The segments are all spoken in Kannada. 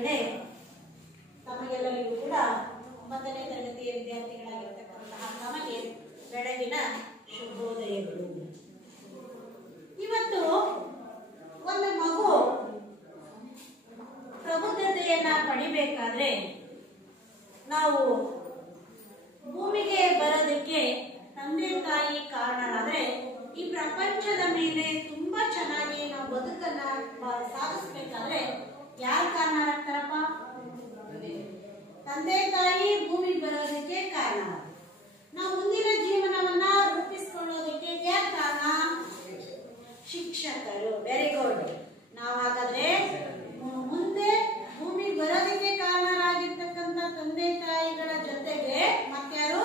ಕಡೆ ತಮಗೆಲ್ಲರಿಗೂ ಕೂಡ 9ನೇ ತರಗತಿಯ ವಿದ್ಯಾರ್ಥಿಗಳಾಗಿರ್ತಕ್ಕಂತಹ ನಮಗೆ ಬೆಳಗಿನ ಶುಭೋದಯಗಳು. ಇವತ್ತು ಒಂದು ಮಗು ಪ್ರಬುದ್ಧತೆಯನ್ನ ಪಡಿಬೇಕಾದ್ರೆ ನಾವು ಭೂಮಿಗೆ ಬರೋದಕ್ಕೆ ತಂದೆ ತಾಯಿ ಕಾರಣರಾದ್ರೆ ಈ ಪ್ರಪಂಚದ ಮೇಲೆ ತುಂಬಾ ಚೆನ್ನಾಗಿ ನಾವು ಬದುಕನ್ನ ಸಾಗಿಸ್ಬೇಕಾದ್ರೆ ಯಾರು ಕಾರಣರಾಗ್ತಾರಪ್ಪ? ತಂದೆ ತಾಯಿ ಭೂಮಿಗೆ ಬರೋದಕ್ಕೆ ಕಾರಣ. ನಾವು ಮುಂದಿನ ಜೀವನವನ್ನ ರೂಪಿಸ್ಕೊಳ್ಳೋದಕ್ಕೆ ಯಾರು ಕಾರಣ? ಶಿಕ್ಷಕರು. Very good. ನಾವು ಹಾಗಾದ್ರೆ ಮುಂದೆ ಭೂಮಿಗೆ ಬರೋದಕ್ಕೆ ಕಾರಣರಾಗಿರ್ತಕ್ಕಂಥ ತಂದೆ ತಾಯಿಗಳ ಜೊತೆಗೆ ಮತ್ತಾರು?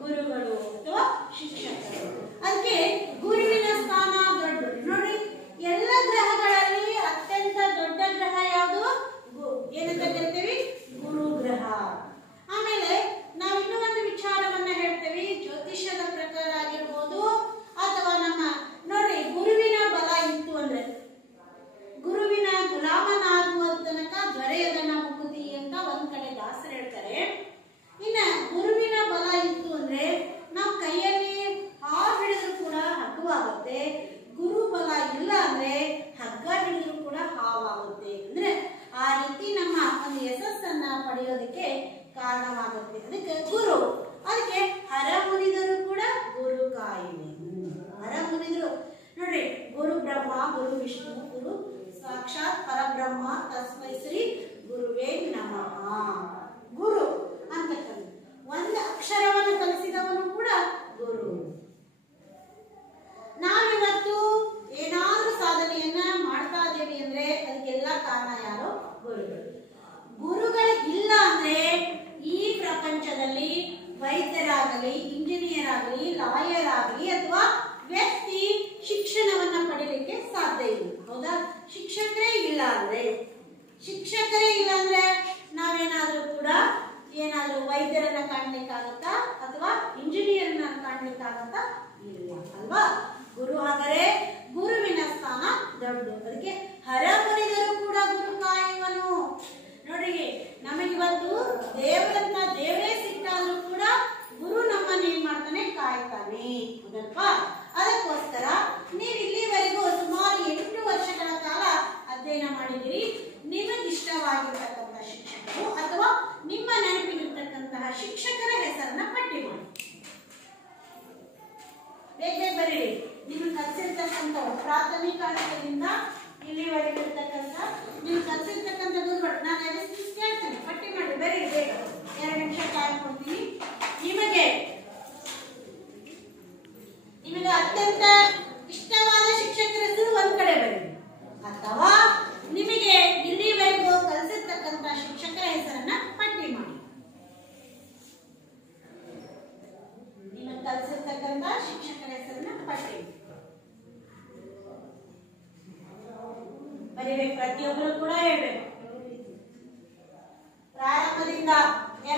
ಗುರುಗಳು ಅಥವಾ ಶಿಕ್ಷಕರು. ಅದಕ್ಕೆ ಗುರುವಿನ ಸ್ಥಾನ ದೊಡ್ಡ. ನೋಡಿ, ಎಲ್ಲ ಗ್ರಹಗಳಲ್ಲಿ ಅತ್ಯಂತ ದೊಡ್ಡ ಗ್ರಹ ಯಾವುದು? ಏನಂತ ಕರಿತೀವಿ? ಗುರು ಗ್ರಹ. ಆಮೇಲೆ ನಾವು ಇನ್ನೂ ಒಂದು ವಿಚಾರವನ್ನ ಹೇಳ್ತೇವೆ. ಜ್ಯೋತಿಷ್ಯದ ಪ್ರಕಾರ ಆಗಿರ್ಬೋದು ಅಥವಾ ನಮ್ಮ ನೋಡಿ, ಗುರುವಿನ ಬಲ ಇತ್ತು ಅಂದ್ರೆ ಗುರುವಿನ ಗುಲಾಮನಾಗುವ ತನಕ ದೊರೆಯದನ್ನ ಮುಕುತಿ ಅಂತ ಒಂದ್ ಕಡೆ ದಾಸರು ಹೇಳ್ತಾರೆ. ಇನ್ನ ಗುರುವಿನ ಬಲ ಇತ್ತು ಅಂದ್ರೆ ನಾವು ಕೈಯಲ್ಲಿ ಹಾವು ಹಿಡಿದ್ರು ಕೂಡ ಹಗ್ಗವಾಗುತ್ತೆ. ಗುರು ಬಲ ಇಲ್ಲ ಅಂದ್ರೆ ಹಗ್ಗ ಹಿಡಿದ್ರು ಕೂಡ ಹಾವಾಗುತ್ತೆ. ಅಂದ್ರೆ ಆ ರೀತಿ ನಮ್ಮ ಒಂದು ಯಶಸ್ಸನ್ನ ಪಡೆಯೋದಕ್ಕೆ ಕಾರಣವಾಗುತ್ತೆ. ಅದಕ್ಕೆ ಗುರು. ಅದಕ್ಕೆ ಹರ ಮುನಿದರು ಕೂಡ ಗುರು ಕಾಯಿಲೆ. ಹರ ಮುನಿದರು ನೋಡ್ರಿ, ಗುರು ಬ್ರಹ್ಮ, ಗುರು ವಿಷ್ಣು, ಗುರು ಸಾಕ್ಷಾತ್ ಪರಬ್ರಹ್ಮ, ತಸ್ಮೈ ಶ್ರೀ ಗುರುವೇ ನಮಃ. ಗುರು ಅಂತಕ್ಕಂಥ ಒಂದು ಅಕ್ಷರವನ್ನು ಕಲಿಸಿದವನು ಕೂಡ ಗುರು. ನಾವಿವತ್ತು ಏನಾದ್ರೂ ಸಾಧನೆಯನ್ನ ಮಾಡ್ತಾ ಇದ್ದೇವೆ ಅಂದ್ರೆ ಅದಕ್ಕೆಲ್ಲ ಕಾರಣ ಯಾರು? ಗುರುಗಳು. ಗುರುಗಳು ಇಲ್ಲ ಅಂದ್ರೆ ಈ ಪ್ರಪಂಚದಲ್ಲಿ ವೈದ್ಯರಾಗಲಿ, ಇಂಜಿನಿಯರ್ ಆಗಲಿ, ಲಾಯರ್ ಆಗಲಿ ಅಥವಾ ವ್ಯಕ್ತಿ ಶಿಕ್ಷಣವನ್ನ ಪಡೆಯಲಿಕ್ಕೆ ಸಾಧ್ಯ ಇಲ್ಲ. ಹೌದಾ? ಶಿಕ್ಷಕರೇ ಇಲ್ಲ ಅಂದ್ರೆ ನಾವೇನಾದ್ರೂ ಕೂಡ ಏನಾದ್ರೂ ವೈದ್ಯರನ್ನ ಕಾಣ್ಲಿಕ್ಕಾಗತ್ತಾ ಅಥವಾ ಇಂಜಿನಿಯರ್ನ ಕಾಣ್ಲಿಕ್ಕಾಗತ್ತಾ? ಇಲ್ಲ ಅಲ್ವಾ? ಗುರು ಹಾಗಾದ್ರೆ ಗುರುವಿನ ಸ್ಥಾನ ದೊಡ್ಡದು. ಅದಕ್ಕೆ ಹರ ಮುನಿದರು ಕೂಡ ಗುರು ಕಾಯುವನು. ನೋಡಿ, ನಮಗಿವತ್ತು ದೇವರೇ ಸಿಕ್ಕಾದ್ರೂ ಕೂಡ ಗುರು ನಮ್ಮನ್ನ ಏನ್ ಮಾಡ್ತಾನೆ? ಕಾಯ್ತಾನೆ. ಹೌದಲ್ವಾ? ಅದಕ್ಕೋಸ್ಕರ ನೀವು ಇಲ್ಲಿವರೆಗೂ ಸುಮಾರು 8 ವರ್ಷಗಳ ಕಾಲ ಅಧ್ಯಯನ ಮಾಡಿದಿರಿ. ನಿಮಗಿಷ್ಟವಾಗಿರ್ತಕ್ಕಂಥ ಶಿಕ್ಷಕರು ಅಥವಾ ನಿಮ್ಮ ನೆನಪಿಗಿರ್ತಕ್ಕಂತಹ ಶಿಕ್ಷಕರ ಹೆಸರನ್ನ ಪಟ್ಟಿ ಮಾಡಿ ಬೇಕೇ ಬರೀರಿ. ನಿಮ್ಗೆ ಕಲಿಸಿರ್ತಕ್ಕಂಥ ಪ್ರಾಥಮಿಕ ಹಂತದಿಂದ ಇಲ್ಲಿವರೆಗೂ ಇರ್ತಕ್ಕಂಥ ನೀವು ಕಲಿಸಿರ್ತಕ್ಕಂಥ ಗುರುಗಳು ನಾನು ಹೆಸರು ಕೇಳ್ತೇನೆ, ಪಟ್ಟಿ ಮಾಡಿ ಬರೀ. ಬೇಗ 2 ನಿಮಿಷ ಟೈಮ್ ಕೊಡ್ತೀನಿ. ನಿಮಗೆ ಅತ್ಯಂತ ಇಷ್ಟವಾದ ಶಿಕ್ಷಕರ ಹೆಸರು ಒಂದ್ ಕಡೆ ಬರೀ, ಅಥವಾ ನಿಮಗೆ ಇಲ್ಲಿವರೆಗೂ ಕಲಿಸಿರ್ತಕ್ಕಂಥ ಶಿಕ್ಷಕರ ಹೆಸರನ್ನ ಪಟ್ಟಿ ಮಾಡಿ. ನಿಮಗೆ ಕಲಿಸಿರ್ತಕ್ಕಂಥ ಶಿಕ್ಷಕರ ಹೆಸರನ್ನ ಪಟ್ಟಿ ಬರೀಬೇಕು. ಪ್ರತಿಯೊಬ್ಬರು ಕೂಡ ಹೇಳ್ಬೇಕು. ಪ್ರಾರಂಭದಿಂದ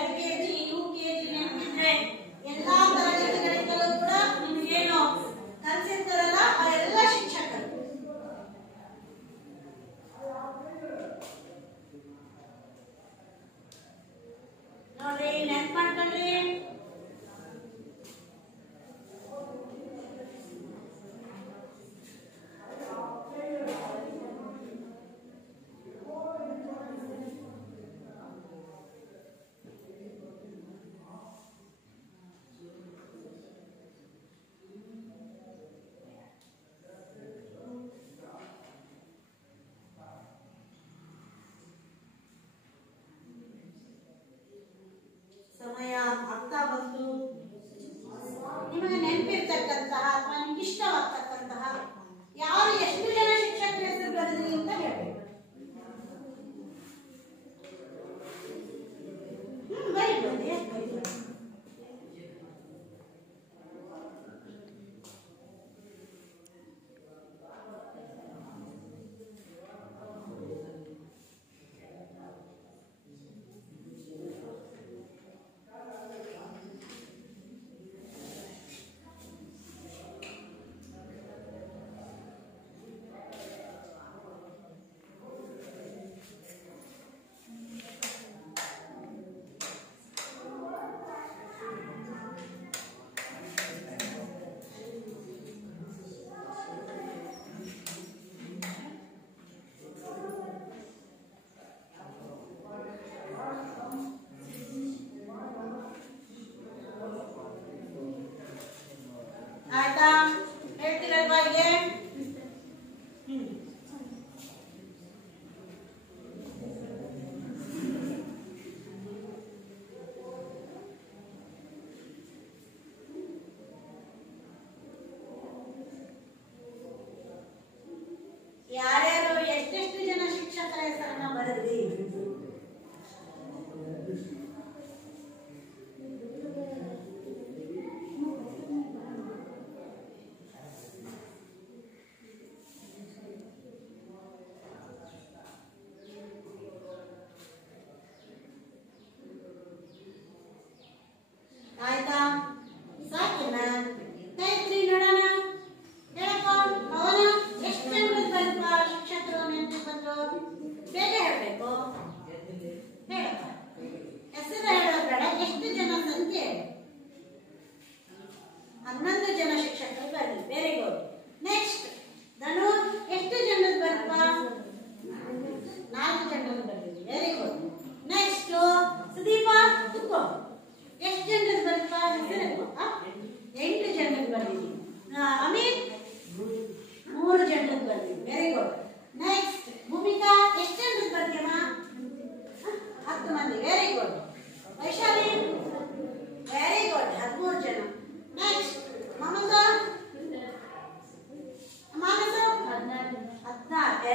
LKG, UKG ನೆನಪಿದ್ರೆ ಎಲ್ಲಾ ತರಗತಿಗಳಿಂದಲೂ ಕೂಡ ನಿಮ್ಗೇನು ಕಲಿಸಿರ್ತಾರಲ್ಲ ಆ ಎಲ್ಲ ಶಿಕ್ಷಕರು. ನೋಡ್ರಿ, ನೆನ್ಪು ಮಾಡ್ಕೊಳ್ರಿ.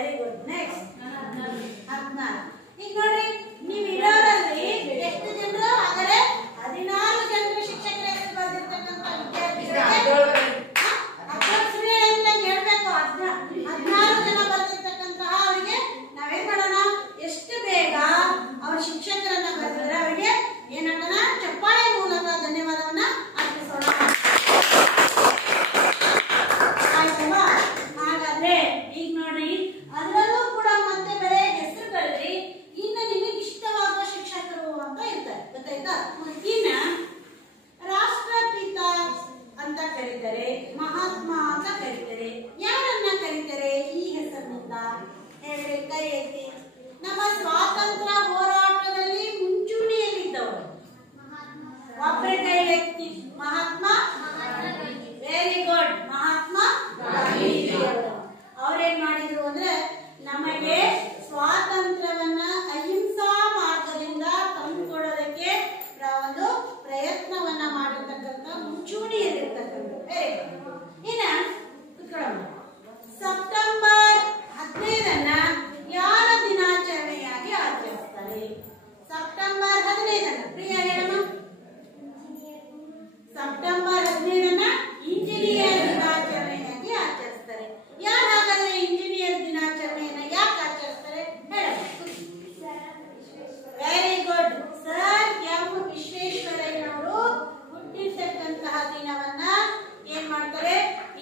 Very good. ನೆಕ್ಸ್ಟ್ 14. ಈಗ ನೋಡಿ, ನೀವು ಇರೋರಲ್ಲಿ ಎಷ್ಟು ಜನರು ಆದರೆ 16 ಜನರು ಶಿಕ್ಷಕರ ಹೆಸರು ಬರೆದಿರ್ತಕ್ಕಂಥ ವಿದ್ಯಾರ್ಥಿಗಳಿಗೆ ಹೇಳ್ಬೇಕು. 16 ಜನ ಬರೆದಿರ್ತಕ್ಕಂತಹ ಅವರಿಗೆ ನಾವೇನ್ ಮಾಡೋಣ, ಎಷ್ಟು ಬೇಗ ಅವ್ರ ಶಿಕ್ಷಕರನ್ನ ಬರೆದಿದ್ರೆ ಅವರಿಗೆ ಏನಾಗೋಣ, ಚಪ್ಪಾಳೆ ಮೂಲಕ ಧನ್ಯವಾದವನ್ನ ಅರ್ಪಿಸೋಣ. ಆಯ್ತಲ್ವಾ? ಹಾಗಾದ್ರೆ ಈಗ ನೋಡ್ರಿ, ಅದರಲ್ಲೂ ಕೂಡ ಮತ್ತೆ ಬೇರೆ ಹೆಸರುಗಳಲ್ಲಿ ಇನ್ನು ನಿಮಗೆ ಇಷ್ಟವಾಗುವ ಶಿಕ್ಷಕರು ಅಂತ ಇರ್ತಾರೆ, ಗೊತ್ತಾಯ್ತಾ? ಇನ್ನ ರಾಷ್ಟ್ರಪಿತ ಅಂತ ಕರೀತಾರೆ, ಮಹಾತ್ಮ ಅಂತ ಕರೀತಾರೆ. ಯಾರನ್ನ ಕರೀತಾರೆ ಈ ಹೆಸರಿನಿಂದ ಹೇಳಿ? ಕೈ ಎತ್ತಿ. ನಮ್ಮ ಸ್ವಾತಂತ್ರ್ಯ ಹೋರಾಟದಲ್ಲಿ ಮುಂಚೂಣಿಯಲ್ಲಿದ್ದವರು ಒಬ್ಬರೇ ಕೈ ಎತ್ತಿ. ಮಹಾತ್ಮ, ವೆರಿ ಗುಡ್, ಮಹಾತ್ಮ ಗಾಂಧೀಜಿಯವರು. ಅವ್ರೇನ್ ಮಾಡಿದ್ರು ಅಂದ್ರೆ ನಮಗೆ ಸ್ವಾತಂತ್ರ್ಯವನ್ನ ಅಹಿಂಸಾ ಮಾರ್ಗದಿಂದ ತಂದುಕೊಡೋದಕ್ಕೆ ಒಂದು ಪ್ರಯತ್ನವನ್ನ ಮಾಡಿರ್ತಕ್ಕಂಥ ಮುಂಚೂಣಿಯಲ್ಲಿರ್ತಕ್ಕಂಥ. ಇನ್ನ ಸೆಪ್ಟೆಂಬರ್ 15 ಯಾರ ದಿನಾಚರಣೆಯಾಗಿ ಆಚರಿಸ್ತಾರೆ? ಸೆಪ್ಟೆಂಬರ್ 15 ಪ್ರಿಯಾ ಹೇಳಮ್ಮ. ಸೆಪ್ಟೆಂಬರ್ 15 ಇಂಜಿನಿಯರ್ ದಿನಾಚರಣೆಯಾಗಿ ಆಚರಿಸ್ತಾರೆ. ಯಾರು ಹಾಗಾದ್ರೆ ಇಂಜಿನಿಯರ್ ದಿನಾಚರಣೆಯನ್ನ ಯಾಕೆ ಆಚರಿಸ್ತಾರೆ ಹೇಳಮ್ಮ. Very good. ಸರ್ ಎಂ ವಿಶ್ವೇಶ್ವರಯ್ಯನವರು ಹುಟ್ಟಿರ್ತಕ್ಕಂತಹ ದಿನವನ್ನ ಏನ್ ಮಾಡ್ತಾರೆ,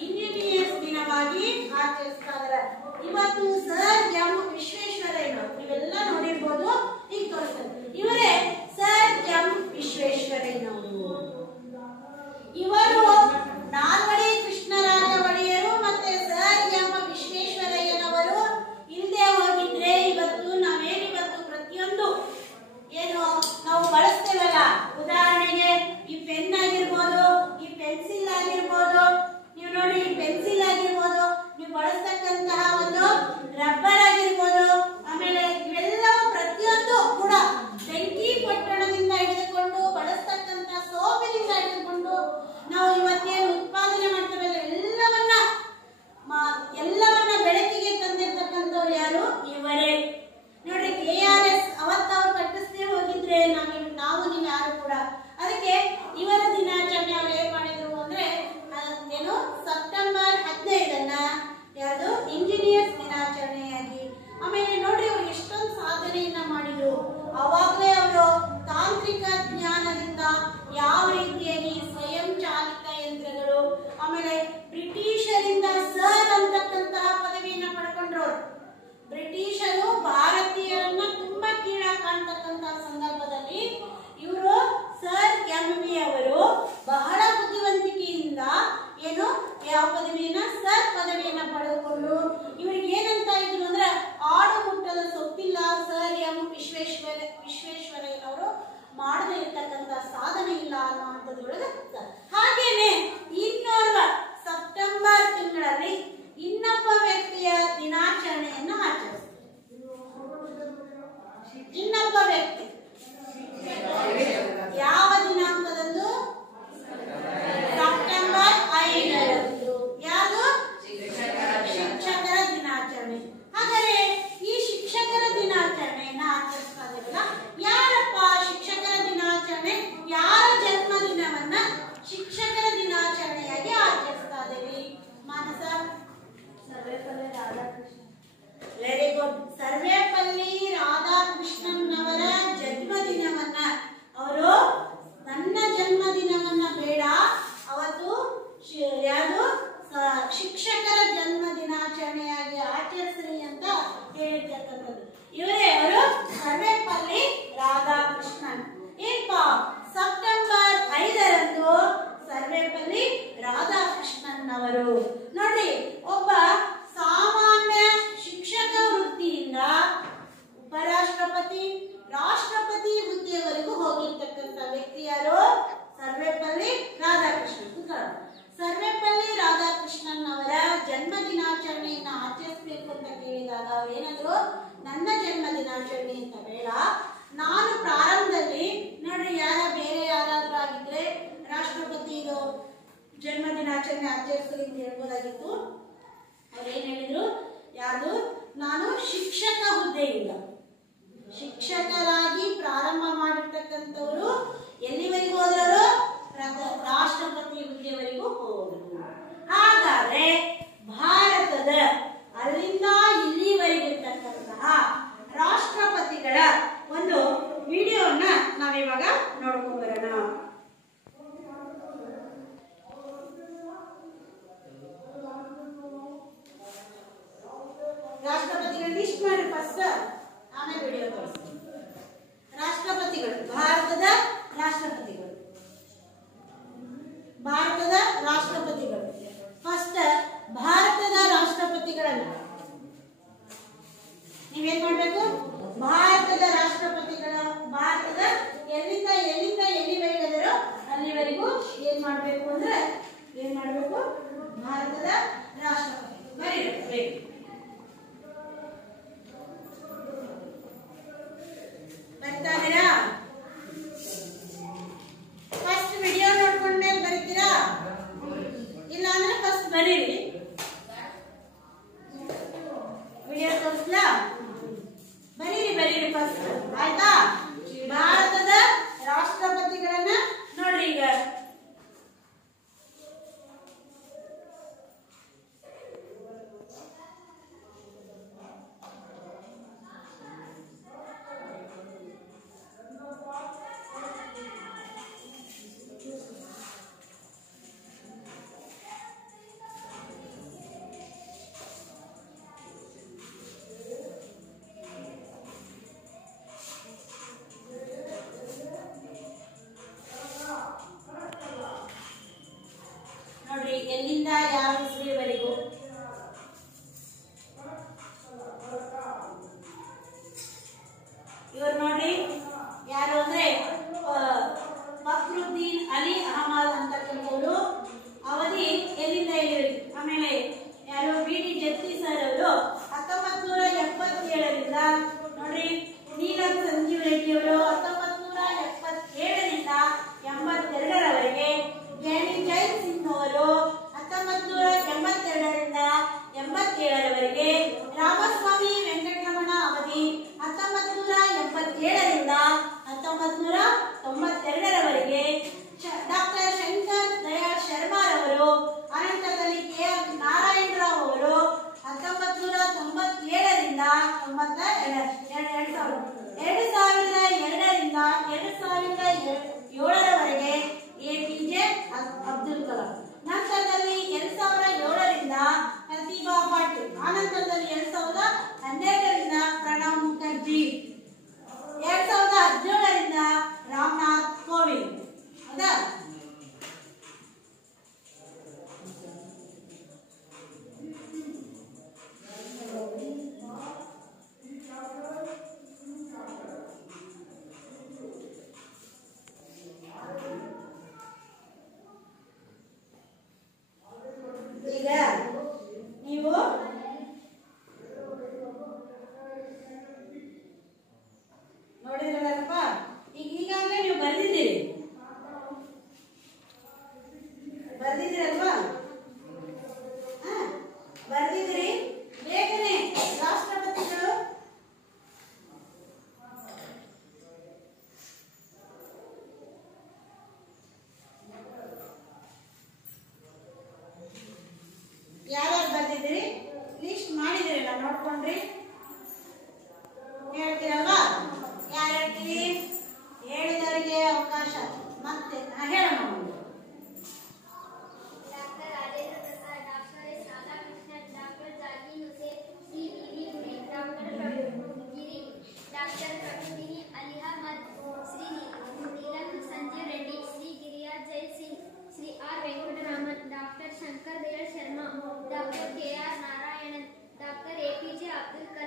ಇಂಜಿನಿಯರ್ಸ್ ದಿನವಾಗಿ ಆಚರಿಸ್ತಾ ಇದ್ದಾರೆ. ಇವತ್ತು ಸರ್ ಎಂ ವಿಶ್ವೇಶ್ವರಯ್ಯನವರು ನೀವೆಲ್ಲ ನೋಡಿರ್ಬೋದು, ಈಗ ತೋರಿಸ್ತಾರೆ. ಇವರೇ ಸರ್ ಎಂ ವಿಶ್ವೇಶ್ವರಯ್ಯನವರು. ಇವರು ನಾಲ್ವಡಿ ಕೃಷ್ಣರಾಜ ಒಡೆಯರು ಮತ್ತೆ ಸರ್ ಎಂ ವಿಶ್ವೇಶ್ವರಯ್ಯನವರು ಇಲ್ಲದೆ ಹೋಗಿದ್ರೆ ಇವತ್ತು ನಾವೇನಿವತ್ತು ಪ್ರತಿಯೊಂದು ಏನು ನಾವು ಬಳಸ್ತೇವಲ್ಲ, ಉದಾಹರಣೆಗೆ ಈ ಪೆನ್ ಆಗಿರ್ಬೋದು, ಈ ಪೆನ್ಸಿಲ್ ಆಗಿರ್ಬೋದು, ನೀವು ನೋಡಿ ಈ ಪೆನ್ಸಿಲ್ ಆಗಿರ್ಬೋದು, ನೀವು ಬಳಸ್ತಕ್ಕಂತಹ ಒಂದು ರಬ್ಬರ್ ಆಗಿರ್ಬೋದು, ಆಮೇಲೆ ಇವೆಲ್ಲವೂ ಪ್ರತಿಯೊಂದು ಕೂಡ ಬೆಂಕಿ ಪಟ್ಟಣದಿಂದ ಹಿಡಿದುಕೊಂಡು ಬಳಸ್ತಕ್ಕಂಥ ಸೋಪಿನಿಂದ ಹಿಡಿದುಕೊಂಡು ನಾವು ಇವತ್ತೇನು ಉತ್ಪಾದನೆ ಮಾಡ್ತೇವಲ್ಲ ಎಲ್ಲವನ್ನ ಬೆಳಕಿಗೆ ತಂದಿರ್ತಕ್ಕಂಥವ್ರು ಯಾರು? ಇವರೇ. ನೋಡ್ರಿ, KRS ಅವತ್ತವ್ರು ಕಟ್ಟಿಸದೆ ಹೋಗಿದ್ರೆ ನಾವು ನೀವು ಯಾರು ಕೂಡ. ಅದಕ್ಕೆ ಇವರ ದಿನಾಚರಣೆ ಅವ್ರು ಏನ್ ಮಾಡಿದ್ರು ಅಂದ್ರೆ ಏನು ಸೆಪ್ಟೆಂಬರ್ 15 ಯಾವುದು ಇಂಜಿನಿಯರ್ಸ್ ದಿನಾಚರಣೆಯಾಗಿ. ಆಮೇಲೆ ನೋಡ್ರಿ, ಅವ್ರು ಎಷ್ಟೊಂದು ಸಾಧನೆಯನ್ನ ಮಾಡಿದ್ರು. ಅವಾಗಲೇ ಅವರು ತಾಂತ್ರಿಕ ಜ್ಞಾನದಿಂದ ಯಾವ ರೀತಿಯಾಗಿ ಸ್ವಯಂ ಚಾಲಿತ ಯಂತ್ರಗಳು, ಆಮೇಲೆ ಬ್ರಿಟಿಷರಿಂದ ಸರ್ ಅಂತಕ್ಕಂತಹ ಪದವಿಯನ್ನ ಪಡ್ಕೊಂಡ್ರು. ಬ್ರಿಟಿಷರು ಭಾರತೀಯರನ್ನ ತುಂಬಾ ಕೀಳಾಗಿ ಕಾಣ್ತಕ್ಕಂತಹ ಸಂದರ್ಭದಲ್ಲಿ ಇವರು ಸರ್ ಎಂ ವಿ ಅವರು ಬಹಳ ಬುದ್ಧಿವಂತಿಕೆಯಿಂದ ಏನು ಯಾವ ಪದವಿಯನ್ನ, ಸರ್ ಪದವಿಯನ್ನ ಪಡೆದುಕೊಂಡು ಇವರಿಗೆ ಏನಂತ ಇದ್ರು ಅಂದ್ರೆ ಆಡು ಮುಟ್ಟದ ಸೊಪ್ಪಿಲ್ಲ ಸರ್ ಎಂ ವಿಶ್ವೇಶ್ವರಯ್ಯನವರು ಮಾಡದೇ ಇರ್ತಕ್ಕಂಥ ಸಾಧನೆ ಇಲ್ಲ ಅನ್ನುವಂಥದ್ರೊಳಗೆ. ಹಾಗೇನೆ ಇನ್ನೋರ್ವ ಸೆಪ್ಟೆಂಬರ್ ತಿಂಗಳಲ್ಲಿ ಇನ್ನೊಬ್ಬ ವ್ಯಕ್ತಿಯ ದಿನಾಚರಣೆಯನ್ನ ಆಚರಿಸ್ತಾರೆ. ಇನ್ನೊಬ್ಬ ವ್ಯಕ್ತಿ ಯಾವ ದಿನಾಂಕದಂದು? ಸೆಪ್ಟೆಂಬರ್ 5 ಯಾವುದು? ಶಿಕ್ಷಕರ ದಿನಾಚರಣೆ. ಹಾಗಾದ್ರೆ ಈ ಶಿಕ್ಷಕರ ದಿನಾಚರಣೆಯನ್ನ ಆಚರಿಸ್ತಾ ಇದ್ದೀವಲ್ಲ, ಯಾರಪ್ಪ ಶಿಕ್ಷಕರ ದಿನಾಚರಣೆ, ಯಾರ ಜನ್ಮದಿನವನ್ನ ಶಿಕ್ಷಕರ ದಿನಾಚರಣೆಯಾಗಿ ಆಚರಿಸ್ತಾ ಇದ್ದೀವಿ? ಮಾನಸ? ಸರ್ವೇಪಲ್ಲಿ ರಾಧಾಕೃಷ್ಣ. Very good. ಸರ್ವೇಪಲ್ಲಿ ರಾಧಾಕೃಷ್ಣನ್ ಅವರ ಜನ್ಮದಿನವನ್ನ ಅವರು ನನ್ನ ಜನ್ಮದಿನವನ್ನ ಬೇಡ, ಅವತ್ತು ಯಾವುದು ಶಿಕ್ಷಕರ ಜನ್ಮ ದಿನಾಚರಣೆಯಾಗಿ ಆಚರಿಸಲಿ ಅಂತ ಹೇಳಿರ್ತಕ್ಕಂಥದ್ದು ಇವರೇ. ಅವರು ಸರ್ವೇಪಲ್ಲಿ ರಾಧಾಕೃಷ್ಣನ್. ಏನಪ್ಪ ಸೆಪ್ಟೆಂಬರ್ 5 ಸರ್ವೇಪಲ್ಲಿ ರಾಧಾಕೃಷ್ಣನ್ ಅವರು. ನೋಡಿ, ಒಬ್ಬ ಸಾಮಾನ್ಯ ಶಿಕ್ಷಕ ವೃತ್ತಿಯಿಂದ ಉಪರಾಷ್ಟ್ರಪತಿ, ರಾಷ್ಟ್ರಪತಿ ಹುದ್ದೆಯವರೆಗೂ ಹೋಗಿರ್ತಕ್ಕಂಥ ವ್ಯಕ್ತಿ ಯಾರು? ಸರ್ವೇಪಲ್ಲಿ ರಾಧಾಕೃಷ್ಣನ್. ಸರ್ವೇಪಲ್ಲಿ ರಾಧಾಕೃಷ್ಣನ್ ಅವರ ಜನ್ಮ ದಿನಾಚರಣೆಯನ್ನ ಆಚರಿಸಬೇಕು ಅಂತ ಕೇಳಿದಾಗ ಅವ್ರು ಏನಂದ್ರು, ನನ್ನ ಜನ್ಮ ದಿನಾಚರಣೆ ಅಂತ ಬೇಡ, ನಾನು ಪ್ರಾರಂಭದಲ್ಲಿ ನೋಡ್ರಿ ಬೇರೆ ಯಾರಾದ್ರೂ ಆಗಿದ್ರೆ ರಾಷ್ಟ್ರಪತಿ ಜನ್ಮ ದಿನಾಚರಣೆ ಆಚರಿಸಲಿ ಅಂತ ಹೇಳ್ಬೋದಾಗಿತ್ತು. ಅವ್ರೇನ್ ಹೇಳಿದ್ರು, ಯಾರು ನಾನು ಶಿಕ್ಷಕ ಹುದ್ದೆಯಿಂದ ಶಿಕ್ಷಕರಾಗಿ ಪ್ರಾರಂಭ ಮಾಡಿರ್ತಕ್ಕಂಥವರು ಎಲ್ಲಿವರೆಗೂ ಹೋದರು? ರಾಷ್ಟ್ರಪತಿ ಹುದ್ದೆವರೆಗೂ ಹೋದರು. ಹಾಗಾದ್ರೆ ಭಾರತದ ಅಲ್ಲಿಂದ ಇಲ್ಲಿವರೆಗಿರ್ತಕ್ಕಂತಹ ರಾಷ್ಟ್ರಪತಿಗಳ ಒಂದು ವಿಡಿಯೋನ ನಾವಿವಾಗ ನೋಡ್ಕೊಂಡ್ ಬರೋಣ. ರಾಷ್ಟ್ರಪತಿಗಳ ಲಿಸ್ಟ್ ಮಾಡಿ ಫಸ್ಟ್, ಆಮೇಲೆ ವಿಡಿಯೋ ತೋರಿಸ್ತೀನಿ. ರಾಷ್ಟ್ರಪತಿಗಳು, ಭಾರತದ ರಾಷ್ಟ್ರಪತಿಗಳು, ಭಾರತದ ರಾಷ್ಟ್ರಪತಿಗಳು. ಫಸ್ಟ್ ಭಾರತದ ರಾಷ್ಟ್ರಪತಿಗಳನ್ನ ನೀವೇನ್ ಮಾಡ್ಬೇಕು? ಭಾರತದ ರಾಷ್ಟ್ರಪತಿಗಳ ಭಾರತದ ಎಲ್ಲಿಂದ ಎಲ್ಲಿವರೆಗೂ ಅಲ್ಲಿವರೆಗೂ ಏನ್ ಮಾಡ್ಬೇಕು ಅಂದ್ರೆ ಏನ್ ಮಾಡ್ಬೇಕು? ಭಾರತದ ರಾಷ್ಟ್ರಪತಿ ಬರೀಬೇಕು. ಬರ್ತಾ ಇದೀರಾ? ಫಸ್ಟ್ ವಿಡಿಯೋ ನೋಡ್ಕೊಂಡ್ಮೇಲೆ ಬರೀತೀರಾ? ಇಲ್ಲ ಅಂದ್ರೆ ಫಸ್ಟ್ ಬರೀರಿ. ವಿಡಿಯೋ ತೋರಿಸ್ಲಾ? ಬರೀರಿ ಫಸ್ಟ್, ಆಯ್ತಾ? ಭಾರತದ ರಾಷ್ಟ್ರಪತಿಗಳನ್ನ ನೋಡ್ರಿ. ಈಗ ಎಲ್ಲಿಂದ ಯಾವ ಇಸ್ವಿವರೆಗೂ ಇವರು ನೋಡ್ರಿ ಯಾರು ಅಂದ್ರೆ ಫಕ್ರುದ್ದೀನ್ ಅಲಿ ಅಹಮದ್ ಅಂತಕ್ಕಂಥವ್ರು ಅವಧಿ ಎಲ್ಲಿಂದ ಎಲ್ಲಿವರೆಗೂ. ಆಮೇಲೆ ಯಾರು ಬಿ.ಡಿ. ಜತ್ತಿ ಸರ್ ಅವರು 1977ರಿಂದ ನೋಡ್ರಿ. ನೀಲಂ ಸಂಜೀವ್ ರೆಡ್ಡಿ ಅವರು 1977ರಿಂದ 82ರವರೆಗೆ. ಜ್ಞಾನಿ ಜೈಲ್ ಸಿಂಗ್ ಅವರು 1982ರಿಂದ 87ರವರೆಗೆ. ರಾಮಸ್ವಾಮಿ ವೆಂಕಟರಮಣ ಅವಧಿ 1987ರಿಂದ 1992ರವರೆಗೆ. ಡಾಕ್ಟರ್ ಶಂಕರ್ ದಯಾಳ್ ಶರ್ಮಾ ಅವರು, ಅನಂತರದಲ್ಲಿ ಕೆ.ಆರ್. ನಾರಾಯಣ ರಾವ್ ಅವರು 1997ರಿಂದ 2002ರಿಂದ 2007ರವರೆಗೆ. ಎ.ಪಿ.ಜೆ. ಅಬ್ದುಲ್ ಕಲಾಂ. ನಂತರದಲ್ಲಿ 2007ರಿಂದ ಪ್ರತಿಭಾ ಪಾಟೀಲ್. ಆನಂತರದಲ್ಲಿ 2012ರಿಂದ ಪ್ರಣವ್ ಮುಖರ್ಜಿ. 2017ರಿಂದ ರಾಮನಾಥ್ ಕೋವಿಂದ್. ಹೌದಾ? ಈಗ ನೀವು ನೋಡಿದ್ರಲ್ಲಪ್ಪ, ಈಗಾಗಲೇ ನೀವು ಬರ್ದಿದ್ದೀರಲ್ವಾ? ಬರ್ದಿದ್ರಿ. ಬೇಗನೆ ರಾಷ್ಟ್ರಪತಿಗಳು ಯಾರ್ಯಾರು ಬರ್ದಿದ್ದೀರಿ ಲಿಸ್ಟ್ ಮಾಡಿದಿರಲ್ಲ, ನೋಡ್ಕೊಂಡ್ರಿ? ಹೇಳ್ತೀರಲ್ವಾ? ಯಾರು ಹೇಳ್ತೀರಿ? ಹೇಳಿದವರಿಗೆ ಅವಕಾಶ. ಮತ್ತೆ ಹೇಳೋಣ. Doctor Shankar Dayal Sharma, doctor K R. Narayanan, doctor A P J. Abdul Kalam,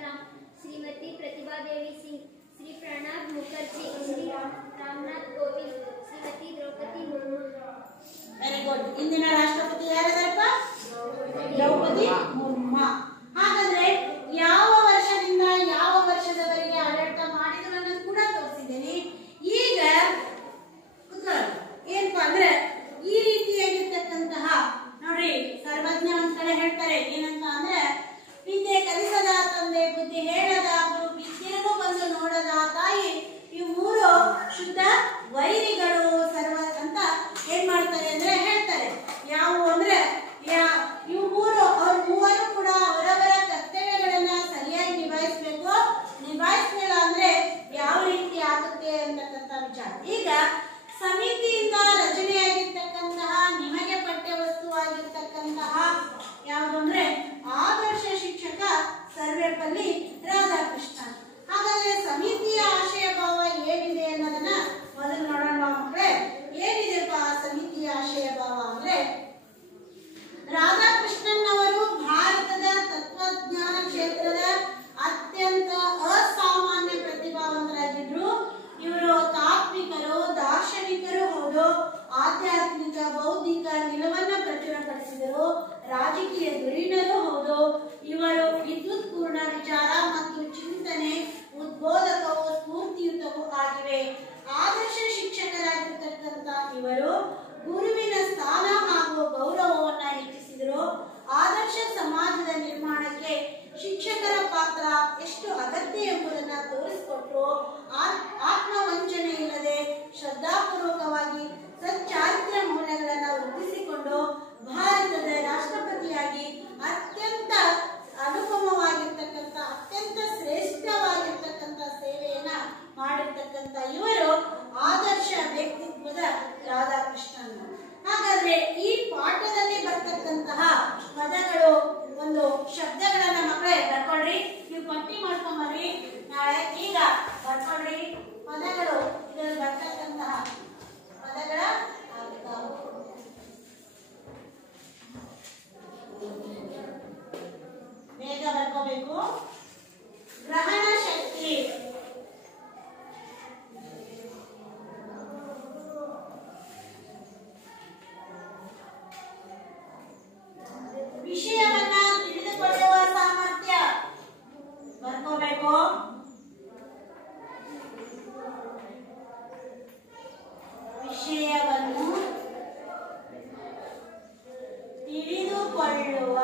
ಇವರು ವಿದ್ಯುತ್ ಪೂರ್ಣ ವಿಚಾರ ಮತ್ತು ಚಿಂತನೆ ಉದ್ಬೋಧಕವು ಸ್ಫೂರ್ತಿಯುತವೂ ಆಗಿವೆ. ಆದರ್ಶ ಶಿಕ್ಷಕರಾಗಿರ್ತಕ್ಕಂಥ ಇವರು ಗುರುವಿನ ಸ್ಥಾನ ಹಾಗೂ ಗೌರವವನ್ನ ಹೆಚ್ಚಿಸಿದರು. ಆದರ್ಶ ಸಮಾಜದ ನಿರ್ಮಾಣಕ್ಕೆ ಶಿಕ್ಷಕರ ಪಾತ್ರ ಎಷ್ಟು ಅಗತ್ಯ ಎಂಬುದನ್ನು ತೋರಿಸಿಕೊಟ್ಟರು. ಆತ್ಮವಂಚನೆ ಇಲ್ಲದೆ ಶ್ರದ್ಧಾಪೂರ್ವಕವಾಗಿ ಸಚ್ಚಾರಿತ್ರ್ಯ ಮೌಲ್ಯಗಳನ್ನು ವೃದ್ಧಿಸಿಕೊಂಡು ಭಾರತದ ರಾಷ್ಟ್ರಪತಿಯಾಗಿ ಅತ್ಯಂತ ಅನುಪಮವಾಗಿರ್ತಕ್ಕಂಥ ಅತ್ಯಂತ ಶ್ರೇಷ್ಠವಾಗಿರ್ತಕ್ಕಂಥ ಸೇವೆಯನ್ನ ಮಾಡಿರ್ತಕ್ಕಂಥ ಇವರು ಆದರ್ಶ ವ್ಯಕ್ತಿತ್ವದ ರಾಧಾಕೃಷ್ಣನ್. ಹಾಗಾದ್ರೆ ಈ ಪಾಠದಲ್ಲಿ ಬರ್ತಕ್ಕಂತಹ ಪದಗಳು ಒಂದು ಶಬ್ದಗಳನ್ನ ಮಕ್ಕಳೇ ಬರ್ಕೊಳ್ರಿ. ನೀವು ಪಟ್ಟಿ ಮಾಡ್ಕೊಂಬರ್ರಿ. ನಾಳೆ ಈಗ ಬರ್ಕೊಳ್ರಿ ಪದಗಳು. ಇದರಲ್ಲಿ ಬರ್ತಕ್ಕಂತಹ ಪದಗಳ ಅರ್ಥ ಬೇಗ ಬರ್ಕೋಬೇಕು. ಗ್ರಹಣ ಶಕ್ತಿ, ವಿಷಯವನ್ನ ತಿಳಿದುಕೊಳ್ಳುವ ಸಾಮರ್ಥ್ಯ ಬರ್ಕೋಬೇಕು. ವಿಷಯವನ್ನು ತಿಳಿದುಕೊಳ್ಳುವ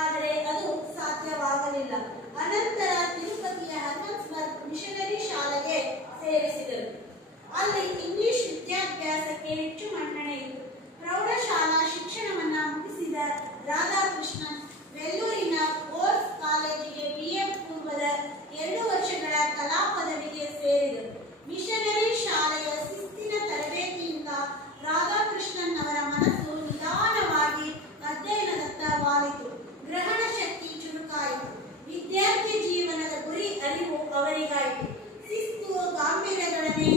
ಆದರೆ ಅದು ಸಾಧ್ಯವಾಗಲಿಲ್ಲ. ಅನಂತರ ತಿರುಪತಿಯ ಹರ್ಮನ್ಸ್ಬರ್ಗ್ ಮಿಷನರಿ ಶಾಲೆಗೆ ಸೇರಿಸಿದರು. ಅಲ್ಲಿ ಇಂಗ್ಲಿಷ್ ವಿದ್ಯಾಭ್ಯಾಸಕ್ಕೆ ಹೆಚ್ಚು ಮನ್ನಣೆ ಇತ್ತು. ಪ್ರೌಢಶಾಲಾ ಶಿಕ್ಷಣವನ್ನ ಮುಗಿಸಿದ ರಾಧಾಕೃಷ್ಣನ್ ವೆಲ್ಲೂರಿನ ಓರ್ಸ್ ಕಾಲೇಜಿಗೆ BA ಪೂರ್ವದ 2 ವರ್ಷಗಳ ಕಲಾ ಪದವಿಗೆ ಸೇರಿದರು. ಮಿಷನರಿ ಶಾಲೆಯ ಶಿಸ್ತಿನ ತರಬೇತಿಯಿಂದ ರಾಧಾಕೃಷ್ಣನ್ ಅವರ ಮನಸ್ಸು ನಿಧಾನವಾಗಿ ಅಧ್ಯಯನದತ್ತ ವಾಲಿತು. ಗ್ರಹಣ ಶಕ್ತಿ ಚುರುಕಾಯಿತು. ವಿದ್ಯಾರ್ಥಿ ಜೀವನದ ಗುರಿ ಅರಿವು ಅವರಿಗಾಯಿತು. ಶಿಸ್ತು ಗಾಂಭೀರ್ಯದೊಡನೆ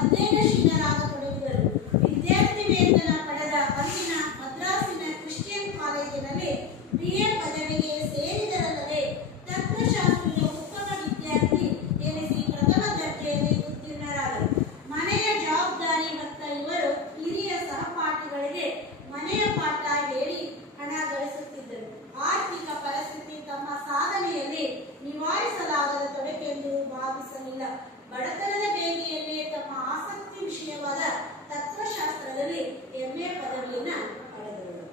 ಅಧ್ಯಯನಶೀಲರಾಗತೊಡಗಿದರು. ವಿದ್ಯಾರ್ಥಿ ವೇತನ ಪಡೆದ ಅಲ್ಲಿನ ಮದ್ರಾಸಿನ ಕ್ರಿಶ್ಚಿಯನ್ ಕಾಲೇಜಿನಲ್ಲಿ BA ಪದವಿಗೆ ಸೇರಿದರಲ್ಲದೆ ತತ್ವಶಾಸ್ತ್ರದ ಉತ್ತಮ ವಿದ್ಯಾರ್ಥಿ ಎನಿಸಿ ಪ್ರಥಮ ದರ್ಜೆಯಲ್ಲಿ ಉತ್ತೀರ್ಣರಾದರು. ಮನೆಯ ಜವಾಬ್ದಾರಿ ಹೊತ್ತ ಇವರು ಹಿರಿಯ ಸಹಪಾಠಿಗಳಿಗೆ ಮನೆಯ ಪಾಠ ಹೇಳಿ ಹಣ ಗಳಿಸುತ್ತಿದ್ದರು. ಆರ್ಥಿಕ ಪರಿಸ್ಥಿತಿ ತಮ್ಮ ಸಾಧನೆಯಲ್ಲಿ ನಿವಾರಿಸಲಾಗದ ತೊಡಕೆಂದು ಭಾವಿಸಲಿಲ್ಲ. ಬಡತನದ ಬೇಗೆಯಲ್ಲೇ ತಮ್ಮ ಆಸಕ್ತಿ ವಿಷಯವಾದ ತತ್ವಶಾಸ್ತ್ರದಲ್ಲಿ MA ಪದವಿಯನ್ನ ಪಡೆದರು.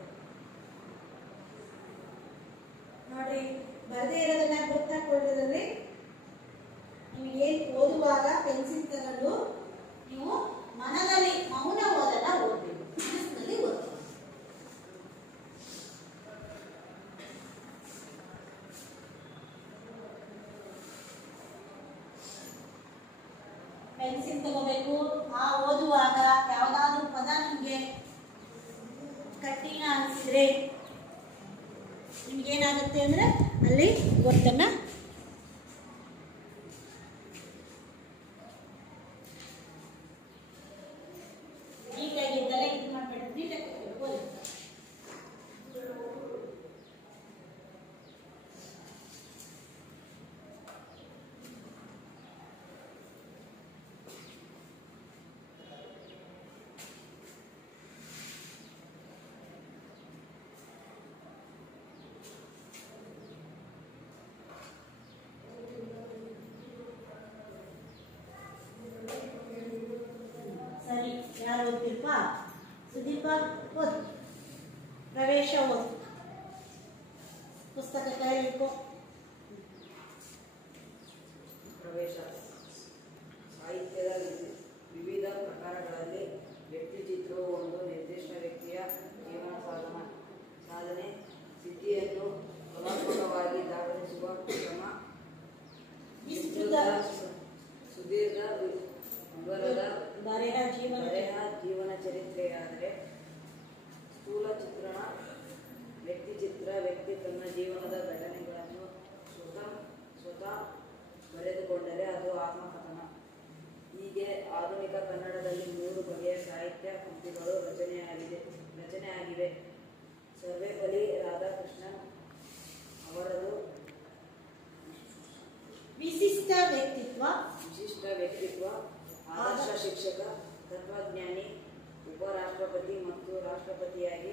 ನೋಡ್ರಿ, ಬರದೇ ಇರೋದನ್ನ ಗೊತ್ತಾಕೊಳ್ಳೋದ್ರಲ್ಲಿ ನಿಮಗೆ ಓದುವಾಗ ಪೆನ್ಸಿಲ್ ತಗೊಂಡು ನೀವು ಮನದಲ್ಲಿ ಮೌನ ಓದಲ್ಲ ಓದ್ಬೇಕು, ಮನಸ್ಸಿನಲ್ಲಿ ಓದ್ಬೇಕು. ಪೆನ್ಸಿಲ್ ತಗೋಬೇಕು. ಆ ಓದುವಾಗ ಯಾವ್ದಾದ್ರು ಪದ ನಿಮ್ಗೆ ಕಠಿಣ ಅನಿಸಿದ್ರೆ ನಿಮ್ಗೇನಾಗುತ್ತೆ ಅಂದ್ರೆ ಅಲ್ಲಿ ಗೊತ್ತನ್ನ ನೀಟಾಗಿ ತಲೆ ಇದು ಮಾಡ್ಬೇಡಿ, ನೀಟಾಗಿ ಓದಿ. ಸರಿ, ಯಾರು ಓದ್ತಿಲ್ಪ? ಸುದೀಪ ಓದ್. ಪ್ರವೇಶ ಓದ್. ಪುಸ್ತಕ ಕೈಯಲ್ಲಿ ಇಟ್ಕೋ. ಪ್ರವೇಶ. ಸಾಹಿತ್ಯದ ವಿವಿಧ ಪ್ರಕಾರಗಳಲ್ಲಿ ವ್ಯಕ್ತಿಚಿತ್ರವು ಒಂದು ನಿರ್ದಿಷ್ಟ ವ್ಯಕ್ತಿಯ ಜೀವನ ಸಾಧನೆ ಸಿದ್ಧಿಯನ್ನು ಕಲಾತ್ಮಕವಾಗಿ ದಾಖಲಿಸುವ ಕ್ರಮ. ಸುದೀರ್ಘ ವಿವರದ ಬರೆಹ ಜೀವನ ಚರಿತ್ರೆಯಾದರೆ ಸ್ಥೂಲ ಚಿತ್ರಣ. ವ್ಯಕ್ತಿ ತನ್ನ ಜೀವನದ ಘಟನೆಗಳನ್ನು ಸ್ವತಃ ಬರೆದುಕೊಂಡರೆ ಅದು ಆತ್ಮಕಥನ. ಹೀಗೆ ಆಧುನಿಕ ಕನ್ನಡದಲ್ಲಿ 3 ಬಗೆಯ ಸಾಹಿತ್ಯ ಕೃತಿಗಳು ರಚನೆಯಾಗಿವೆ. ಸರ್ವೇಪಲ್ಲಿ ರಾಧಾಕೃಷ್ಣನ್ ಅವರದು ವಿಶಿಷ್ಟ ವ್ಯಕ್ತಿತ್ವ, ಆದರ್ಶ ಶಿಕ್ಷಕ, ತತ್ವಜ್ಞಾನಿ, ಉಪರಾಷ್ಟ್ರಪತಿ ಮತ್ತು ರಾಷ್ಟ್ರಪತಿಯಾಗಿ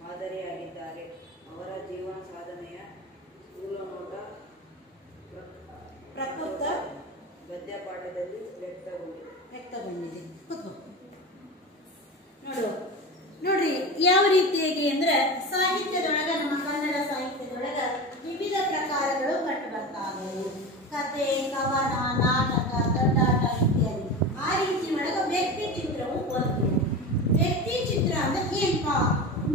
ಮಾದರಿಯಾಗಿದ್ದಾರೆ. ಅವರ ಜೀವನ ಸಾಧನೆಯ ಸ್ಥೂಲ ನೋಟ ಪ್ರಕೃತ ಗದ್ಯಪಾಠದಲ್ಲಿ ವ್ಯಕ್ತಗೊಂಡಿದೆ. ನೋಡ್ರಿ ಯಾವ ರೀತಿಯಾಗಿ ಅಂದ್ರೆ ಸಾಹಿತ್ಯದೊಳಗ, ನಮ್ಮ ಕನ್ನಡ ಸಾಹಿತ್ಯದೊಳಗ ವಿವಿಧ ಪ್ರಕಾರಗಳು ಕಂಡು ಬರ್ತಾ ಇದ್ದವು. ಕತೆ, ಕವನ, ನಾಟಕ, ದಂಡಾಟ ಇತ್ಯಾದಿ. ಆ ರೀತಿ ಒಳಗ ವ್ಯಕ್ತಿ ಚಿತ್ರವು ಒಂದು. ವ್ಯಕ್ತಿ ಚಿತ್ರ ಅಂದ್ರೆ ಏನಪ್ಪಾ?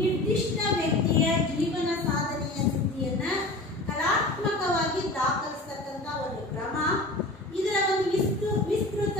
ನಿರ್ದಿಷ್ಟ ವ್ಯಕ್ತಿಯ ಜೀವನ ಸಾಧನೆಯ ಸ್ಥಿತಿಯನ್ನ ಕಲಾತ್ಮಕವಾಗಿ ದಾಖಲಿಸತಕ್ಕಂತ ಒಂದು ಕ್ರಮ. ಇದರ ಒಂದು ವಿಸ್ತೃತ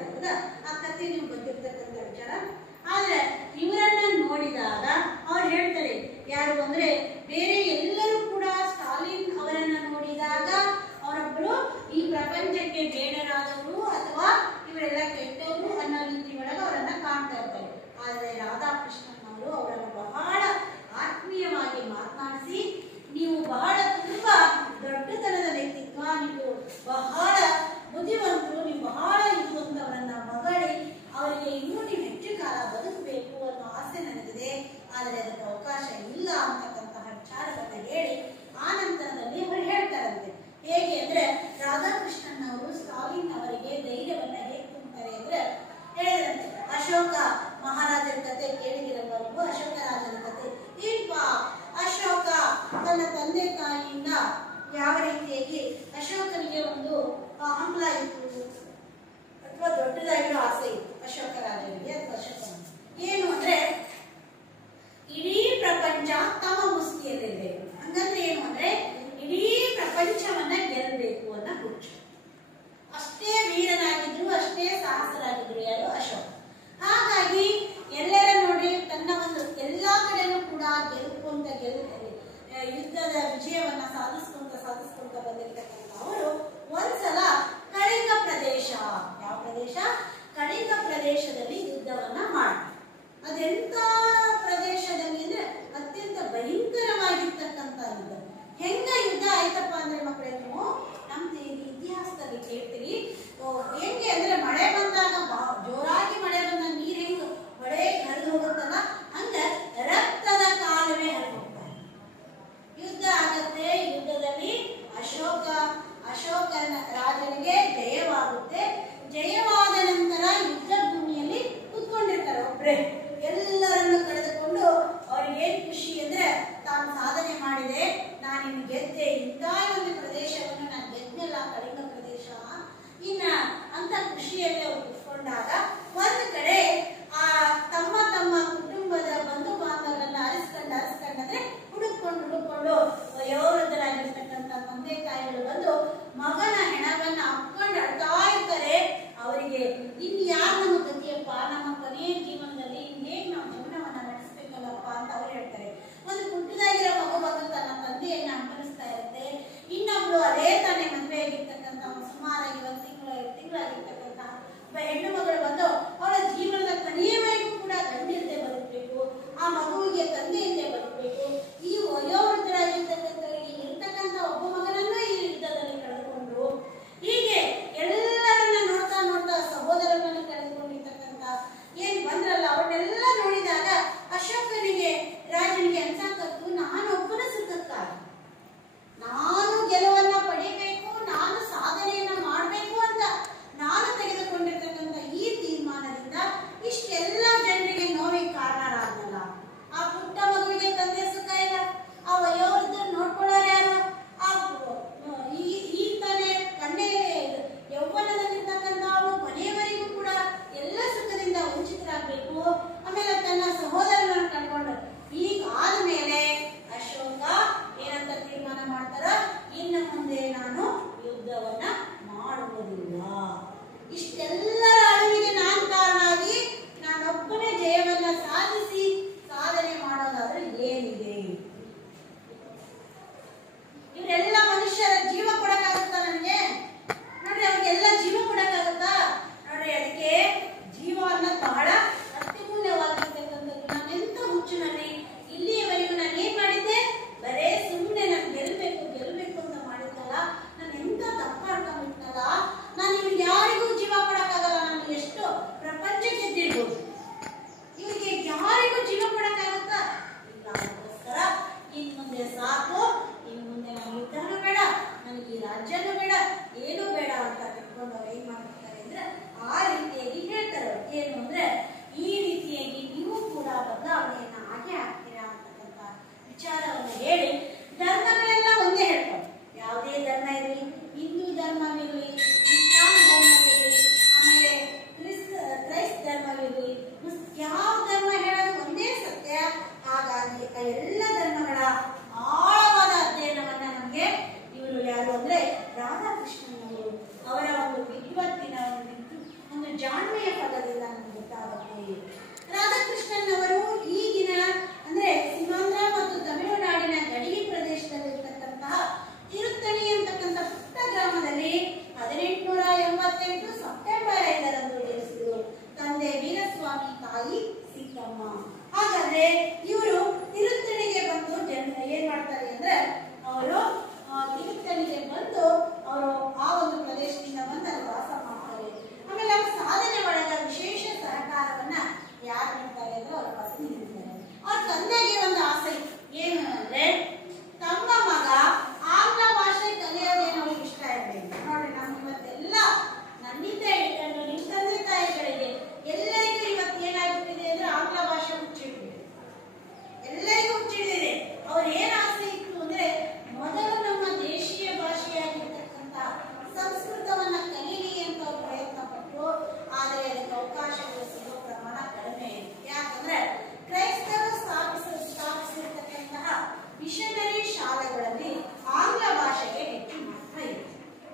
ಹೇಳ್ತಾರೆ ಹೌದಾ, ಆ ಕಥೆ ನೀವು ಬಂದಿರ್ತಕ್ಕಂಥ ವಿಚಾರ. ಆದ್ರೆ ಇವರನ್ನ ನೋಡಿದಾಗ ಅವ್ರು ಹೇಳ್ತಾರೆ, ಯಾರು ಅಂದ್ರೆ ಬೇರೆ ಎಲ್ಲರೂ ಕೂಡ ಸ್ಟಾಲಿನ್ ಅವರನ್ನ ನೋಡಿದಾಗ ಅವರೊಬ್ಬರು ಈ ಪ್ರಪಂಚಕ್ಕೆ ಬೇಡರಾದವರು ಅಥವಾ ಇವರೆಲ್ಲ ಕೆಟ್ಟವರು ಅನ್ನೋ ರೀತಿ ಒಳಗೆ ಅವರನ್ನ ಕಾಣ್ತಾ ಇರ್ತಾರೆ. ಆದ್ರೆ ರಾಧಾಕೃಷ್ಣನ್ ಅವರು ಅವರನ್ನು ಬಹಳ ಆತ್ಮೀಯವಾಗಿ ಮಾತನಾಡಿಸಿ, ನೀವು ಬಹಳ ತುಂಬಾ ದೊಡ್ಡತನದ ವ್ಯಕ್ತಿತ್ವ, ನೀವು ಬಹಳ ಬುದ್ಧಿವಂತರು, ನೀವು ಬಹಳ ಇದು ಅಂತ ಅವರನ್ನ ಮಗಳಿ ಅವರಿಗೆ ಇನ್ನೂ ನೀವು ಹೆಚ್ಚು ಕಾಲ ಬದುಕಬೇಕು ಅನ್ನೋ ಆಸೆ ನನಗಿದೆ, ಆದರೆ ಅದಕ್ಕೆ ಅವಕಾಶ ಇಲ್ಲ ಅಂತಕ್ಕಂತಹ ವಿಚಾರವನ್ನ ಹೇಳಿ ಆ ನಂತರದಲ್ಲಿ ಅವರು ಹೇಳ್ತಾರಂತೆ. ಹೇಗೆ ಅಂದ್ರೆ ರಾಧಾಕೃಷ್ಣನ್ ಅವರು ಸ್ಟಾಲಿನ್ ಅವರಿಗೆ ಧೈರ್ಯವನ್ನ ಹೇಗೆ ತುಂಬ್ತಾರೆ ಅಂದ್ರೆ ಹೇಳಿದಂತೆ, ಅಶೋಕ ಮಹಾರಾಜರ ಕತೆ ಕೇಳಿದಿರಬಾರದು, ಅಶೋಕ ರಾಜನ ಕತೆ. ಏನಪ್ಪ ಅಶೋಕ ತನ್ನ ತಂದೆ ತಾಯಿಯಿಂದ ಯಾವ ರೀತಿಯಾಗಿ ಅಶೋಕನಿಗೆ ಒಂದು ಹಂಬಲ ಇತ್ತು ಅಥವಾ ದೊಡ್ಡದಾಗಿರೋ ಆಸೆ ಇತ್ತು ಅಶೋಕ ರಾಜನಿಗೆ ಅಥವಾ ಅಶೋಕನಿಗೆ. ಏನು ಅಂದ್ರೆ ಇಡೀ ಪ್ರಪಂಚ ತಮ್ಮ ಮುಷ್ಟಿಯಲ್ಲಿರಬೇಕು. ಹಂಗಂದ್ರೆ ಏನು ಅಂದ್ರೆ ಇಡೀ ಪ್ರಪಂಚವನ್ನ ಗೆಲ್ಲಬೇಕು ಅನ್ನೋ ಹುಚ್ಚು. ಅಷ್ಟೇ ವೀರನಾಗಿದ್ರು, ಅಷ್ಟೇ ಸಾಹಸರಾಗಿದ್ರು ಯಾರು ಅಶೋಕ. ಹಾಗಾಗಿ ಎಲ್ಲರ ನೋಡಿ ತನ್ನ ಒಂದು ಎಲ್ಲಾ ಕಡೆನೂ ಕೂಡ ಗೆಲ್ಕೊಂತ ಯುದ್ಧದ ವಿಜಯವನ್ನ ಸಾಧಿಸ್ಕೊಂತ ಬಂದಿರ್ತಕ್ಕಂಥ ಅವರು ಒಂದ್ಸಲ ಕಳಿಂಗ ಪ್ರದೇಶ, ಯಾವ ಪ್ರದೇಶ? ಕಳಿಂಗ ಪ್ರದೇಶದಲ್ಲಿ ಯುದ್ಧವನ್ನ ಮಾಡ್ತಾರೆ. ಅದೆಂತ ಪ್ರದೇಶದಲ್ಲಿ ಅಂದ್ರೆ ಅತ್ಯಂತ ಭಯಂಕರವಾಗಿರ್ತಕ್ಕಂಥ ಯುದ್ಧ. ಹೆಂಗ ಯುದ್ಧ ಆಯ್ತಪ್ಪ ಅಂದ್ರೆ ಮಕ್ಕಳೇ, ನೀವು ನಮ್ಮ ಇತಿಹಾಸದಲ್ಲಿ ಕೇಳ್ತೀರಿ ಹೆಂಗೆ ಅಂದ್ರೆ ಮಳೆ ಬಂದಾಗ ಜೋರಾಗಿ ಮಳೆ ಬಂದಾಗ ನೀರ್ ಹೆಂಗ್ ಮಳೆ ಹರಿದು ಹೋಗುತ್ತಲ್ಲ, ಹಂಗ ರಕ್ತದ ಕಾಲುವೆ ಹರಿದು ಹೋಗ್ತಾರೆ. ಯುದ್ಧ ಆಗತ್ತೆ. ಯುದ್ಧದಲ್ಲಿ ಅಶೋಕನ ರಾಜನಿಗೆ ಜಯವಾಗುತ್ತೆ. ಜಯವಾದ ನಂತರ ಯುದ್ಧ ಭೂಮಿಯಲ್ಲಿ ಕೂತ್ಕೊಂಡಿರ್ತಾರೆ ಒಬ್ರೆ. ಎಲ್ಲರನ್ನು ಕಳೆದುಕೊಂಡು ಅವ್ರಿಗೆ ಏನ್ ಖುಷಿ ಅಂದ್ರೆ ತಾನು ಸಾಧನೆ ಮಾಡಿದೆ, ನಾನಿನ್ನು ಗೆದ್ದೆ, ಇಂಥ ಒಂದು ಪ್ರದೇಶವನ್ನು ನಾನು ಗೆದ್ದೆಲ್ಲ ಕಳಿಂಗ ಪ್ರದೇಶ ಇನ್ನ ಅಂತ ಖುಷಿಯಲ್ಲಿ ಅವ್ರು ಕುತ್ಕೊಂಡಾಗ ಒಂದು ಕಡೆ ಆ ತಮ್ಮ ಕುಟುಂಬದ ಬಂಧು ಬಾಂಧವರನ್ನ ಅರಸ್ಕೊಂಡ್ರೆ ಹುಡುಕೊಂಡು ವಯೋವೃದ್ಧರಾಗಿರ್ತಕ್ಕಂಥ ತಂದೆ ತಾಯಿಗಳು ಬಂದು ಮಗನ ಹೆಣವನ್ನ ಅಪ್ಕೊಂಡು ಅಳ್ತಾ ಇರ್ತಾರೆ. ಅವರಿಗೆ ಇನ್ಯಾರು ನಮ್ಮ ಗತಿಯಪ್ಪ, ನಮ್ಮ ಕೊನೆಯ ಜೀವನದಲ್ಲಿ ಇನ್ನೇನ್ ನಾವು ಜೀವನವನ್ನ ನಡೆಸ್ಬೇಕಲ್ಲಪ್ಪ ಅಂತ ಅವ್ರು ಹೇಳ್ತಾರೆ. ಒಂದು ಪುಟ್ಟದಾಗಿರೋ ಮಗು ಬಂದು ತನ್ನ ತಂದೆಯನ್ನ ಅನುಭವಿಸ್ತಾ ಇರುತ್ತೆ. ಇನ್ನೊಬ್ಳು ಅದೇ ತಾನೇ ಮದುವೆ ಆಗಿರ್ತಕ್ಕಂಥ ಸುಮಾರಾಗಿ ಒಂದು ತಿಂಗಳಾಗಿರ್ತಕ್ಕಂಥ ಹೆಣ್ಣು ಮಗಳು ಬಂದು ಅವಳ ಜೀವನದ ಕೊನೆಯವರೆಗೂ ಕೂಡ ಗಂಡಿರದೆ ಬದುಕಬೇಕು, ಆ ಮಗುವಿಗೆ ತಂದೆಯಿಂದೆ ಬದುಕಬೇಕು. ಈ ವಯೋವೃದ್ಧರಾಗಿರ್ತಕ್ಕಂಥವರಿಗೆ ಇರ್ತಕ್ಕಂಥ ಒಬ್ಬ ಮಗನನ್ನು ಈ ಯುದ್ಧದಲ್ಲಿ ಕಳೆದುಕೊಂಡು, ಹೀಗೆ ಎಲ್ಲರನ್ನ ನೋಡ್ತಾ ಸಹೋದರನನ್ನು ಕಳೆದುಕೊಂಡಿರ್ತಕ್ಕಂಥ ಏನ್ ಬಂದ್ರಲ್ಲ ಅವನ್ನೆಲ್ಲ ನೋಡಿದಾಗ ಅಶೋಕನಿಗೆ ರಾಜನಿಗೆ ಅನ್ಸಾಕತ್ತು, ನಾನೊಬ್ಬನ ಸುಖಕ್ಕಾಗಿ ನಾನು ಗೆಲುವನ್ನ ಪಡಿಬೇಕು, ನಾನು ಸಾಧನೆಯನ್ನ ಮಾಡ್ಬೇಕು ಅಂತ ನಾನು ಜಾಣ್ಮೆಯ ಫಲದಿಂದ ನಮ್ಗೆ ಗೊತ್ತಾಗುತ್ತೆ. ರಾಧಾಕೃಷ್ಣನ್ ಅವರು ಈಗಿನ ಅಂದ್ರೆ ಸೀಮಾಂಧ್ರ ಮತ್ತು ತಮಿಳುನಾಡಿನ ಗಡಿ ಪ್ರದೇಶದಲ್ಲಿರ್ತಕ್ಕಂತಹ ತಿರುತ್ತಣಿ ಅಂತಕ್ಕಂಥ ಪುಟ್ಟ ಗ್ರಾಮದಲ್ಲಿ 1888 ಸೆಪ್ಟೆಂಬರ್ 5ರಂದು ಜನಿಸಿದರು. ತಂದೆ ವೀರಸ್ವಾಮಿ, ತಾಯಿ ಸೀತಮ್ಮ. ಹಾಗಾದ್ರೆ ಇವರು ತಿರುತ್ತಣಿಗೆ ಬಂದು ಏನ್ ಮಾಡ್ತಾರೆ ಅಂದ್ರೆ ಅವರು ತಿರುತ್ತಣಿಗೆ ಬಂದು ಅವರು ಆ ಒಂದು ಪ್ರದೇಶದಿಂದ ಬಂದು ಅಲ್ಲಿ ವಾಸ ಮಾಡ್ತಾರೆ. ಆಮೇಲೆ ಅವ್ರ ಸಾಧನೆ ಒಳಗ ವಿಶೇಷ ಸಹಕಾರವನ್ನ ಯಾರು ನೀಡ್ತಾರೆ ಅಂದ್ರೆ ಅವ್ರ ಪತ್ನಿ ನೀಡ್ತಾರೆ. ಅವ್ರ ತಂದೆಗೆ ಒಂದು ಆಸೆ ಏನು ಅಂದ್ರೆ ತಮ್ಮ ಮಗ ಆಂಗ್ಲ ಭಾಷೆ ಕಲಿಯೋದೇನು ಅವ್ರಿಗೆ ಇಷ್ಟ ಇರಬೇಕು. ನೋಡ್ರಿ, ನಮ್ಗೆ ಇವತ್ತೆಲ್ಲ ನನ್ನಿಂದ ಹಿಡ್ಕೊಂಡು ನಿಮ್ಮ ತಂದೆ ತಾಯಿಗಳಿಗೆ ಎಲ್ಲರಿಗೂ ಇವತ್ತು ಏನಾಗ್ಬಿಟ್ಟಿದೆ ಅಂದ್ರೆ ಆಂಗ್ಲ ಭಾಷೆ ಹುಚ್ಚಿಡ್ಬಿಟ್ಟಿದೆ, ಎಲ್ಲರಿಗೂ ಹುಚ್ಚಿಡಿದೆ. ಅವ್ರ ಏನ್ ಆಸೆ ಇತ್ತು ಅಂದ್ರೆ ಮೊದಲು ನಮ್ಮ ದೇಶೀಯ ಭಾಷೆಯಾಗಿರ್ತಕ್ಕಂಥ ಸಂಸ್ಕೃತವನ್ನ ಕಲೀಲಿ ಅಂತ ಅವ್ರು ಪ್ರಯತ್ನ ಪಟ್ಟರು. ಆದರೆ ಅದಕ್ಕೆ ಅವಕಾಶಗಳು ಸಿಗೋ ಪ್ರಮಾಣ ಕಡಿಮೆ. ಯಾಕಂದ್ರೆ ಕ್ರೈಸ್ತರು ಸ್ಥಾಪಿಸಿರ್ತಕ್ಕಂತಹ ಮಿಷನರಿ ಶಾಲೆಗಳಲ್ಲಿ ಆಂಗ್ಲ ಭಾಷೆಗೆ ಹೆಚ್ಚು ಮಹತ್ವ ಇದೆ.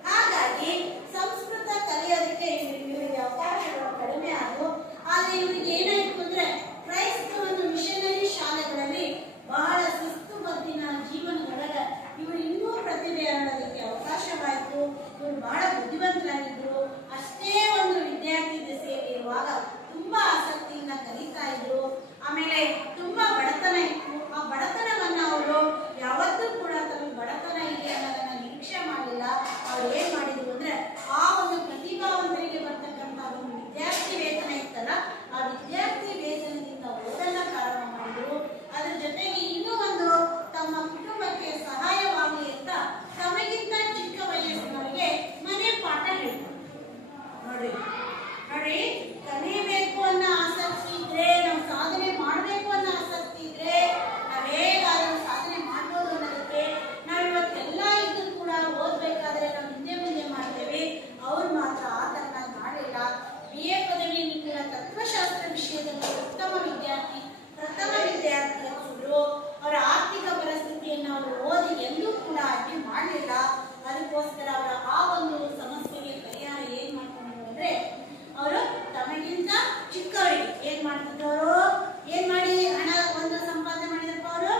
ಹಾಗಾಗಿ ಸಂಸ್ಕೃತ ಕಲಿಯೋದಕ್ಕೆ ಇವರಿಗೆ ಅವಕಾಶಗಳು ಕಡಿಮೆ ಆದವು. ಆದ್ರೆ ಇವರಿಗೆ ಏನಾಯ್ತು ಅಂದ್ರೆ ಕ್ರೈಸ್ತ ಒಂದು ಮಿಷನರಿ ಶಾಲೆಗಳಲ್ಲಿ ಬಹಳ ಶಿಸ್ತುಬದ್ಧಿನ ಜೀವನದೊಳಗ ಇವರು ಇನ್ನೂ ಪ್ರತಿಭೆ ಅನ್ನೋದಕ್ಕೆ ಅವಕಾಶವಾಯಿತು. ಇವರು ಬಹಳ ಬುದ್ಧಿವಂತರಾಗಿದ್ರು. ಅಷ್ಟೇ ಒಂದು ವಿದ್ಯಾರ್ಥಿ ದಶೆಯಲ್ಲಿ ಇರುವಾಗ ತುಂಬಾ ಆಸಕ್ತಿಯಿಂದ ಕಲಿತಾ ಇದ್ರು. ಆಮೇಲೆ ತುಂಬಾ ಬಡತನ ಇತ್ತು. ಆ ಬಡತನವನ್ನ ಅವರು ಯಾವತ್ತೂ ಕೂಡ ತಮಗೆ ಬಡತನ ಇದೆ ಅನ್ನೋದನ್ನ ನಿರೀಕ್ಷೆ ಮಾಡಲಿಲ್ಲ. ಅವ್ರು ಏನ್ ಮಾಡಿದ್ರು ಅಂದ್ರೆ ಆ ಒಂದು ಪ್ರತಿಭಾವಂತರಿಗೆ ಬರ್ತಕ್ಕಂಥ ಒಂದು ವಿದ್ಯಾರ್ಥಿ ವೇತನ ಇತ್ತಲ್ಲ, ಆ ವಿದ್ಯಾರ್ಥಿ ವೇತನದಿಂದ ಓದನ್ನ ಪ್ರಾರಂಭ ಮಾಡಿದ್ರು. ಅದ್ರ ಜೊತೆಗೆ ಇನ್ನೂ ಒಂದು ತಮ್ಮ ಕುಟುಂಬಕ್ಕೆ ಸಹಾಯವಾಗಲಿ ಅಂತ ತಮಗಿಂತ ಚಿಕ್ಕ ವಯಸ್ಸಿನವರಿಗೆ ಮನೆ ಪಾಠ ಹೇಳ್ತಾರೆ. ನೋಡ್ರಿ ನೋಡ್ರಿ, ಕಲಿಬೇಕು ಅನ್ನೋ ಆಸಕ್ತಿ ಇದ್ರೆ, ನಾವು ಸಾಧನೆ ಮಾಡಬೇಕು ಅನ್ನೋ ಆಸಕ್ತಿ ಇದ್ರೆ ನಾವ್ ಹೇಗಾದ್ರೂ ಸಾಧನೆ ಮಾಡ್ಬೋದು ಅನ್ನೋದಕ್ಕೆ ನಾವ್ ಇವತ್ತೆಲ್ಲ ಇದ್ದು ಕೂಡ ಓದ್ಬೇಕಾದ್ರೆ ನಾವು ಹಿಂದೆ ಮುಂದೆ ಮಾಡ್ತೇವೆ. ಅವ್ರು ಮಾತ್ರ ಆ ತರನಾಗಿ ಮಾಡಲಿಲ್ಲ. BA ಪದವಿಯಲ್ಲಿ ಕೂಡ ತತ್ವಶಾಸ್ತ್ರ ವಿಷಯದಲ್ಲಿ ಪ್ರಥಮ ವಿದ್ಯಾರ್ಥಿ ಹಚ್ಚಿದ್ರು. ಅವರ ಆರ್ಥಿಕ ಪರಿಸ್ಥಿತಿಯನ್ನು ಅವರು ಓದಿ ಎಂದೂ ಕೂಡ ಅಡ್ಡಿ ಮಾಡಲಿಲ್ಲ. ಅದಕ್ಕೋಸ್ಕರ ಅವರ ಆ ಒಂದು ಸಮಸ್ಯೆಗೆ ಪರಿಹಾರ ಏನ್ ಮಾಡ್ಕೊಂಡ್ರು ಅಂದ್ರೆ ಅವರು ತಮಗಿಂತ ಚಿಕ್ಕವರಿಗೆ ಏನ್ ಮಾಡ್ತಿದ್ರು, ಅವರು ಏನ್ ಮಾಡಿ ಹಣ ಒಂದು ಸಂಪಾದನೆ ಮಾಡಿದ್ರಪ್ಪ, ಅವರು